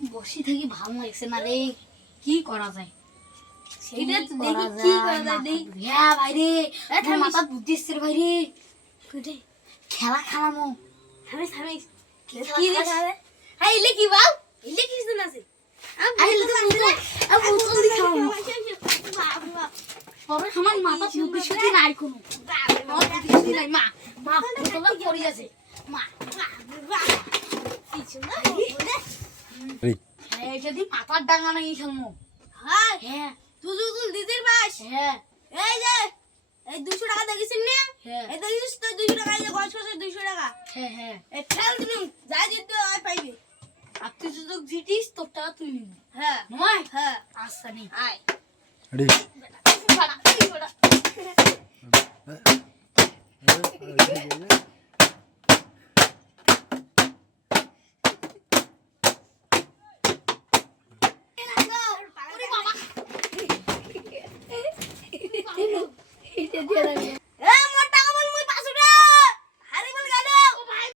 বসি থাকি ভালো লাগছে না রে, কি করা যায়? সেটা তো দেখি কি করা যায় দেখি। হ্যাঁ ভাই রে, থামিস। মাথা বুদ্ধি এসছে রে ভাই রে। কোথায়? খেলা খেলামো। থামিস থামিস। কি কি রে? হ্যাঁ ইলে কি বাউ? ইলে কি শুন আছে? বোতল দিয়ে খেলামো। পরে আমার মাথা বুদ্ধি শুদ্ধি নাই কোনো। আমার বুদ্ধি শুদ্ধি নাই। মা বোতলটা পড়ে গেছে। মা হ্যাঁ, এটা দিয়ে মাথার ডাঙা নাই খেলবো। হ্যাঁ হ্যাঁ তুই দিদির বাস। হ্যাঁ এই যে এই 200 টাকা দেখিস না? হ্যাঁ এই দেখিস তো 200 টাকা এই যে গছ গছে 200 টাকা। হ্যাঁ হ্যাঁ। এই ফেল দিবি যাই দিতে আয় পাইবি। আর তুই যদি জিতিস তোর টাকা তুই নিবি। হ্যাঁ নয় হ্যাঁ আচ্ছা নেই। আয়। Ready? এটা দিয়ে রাখবো।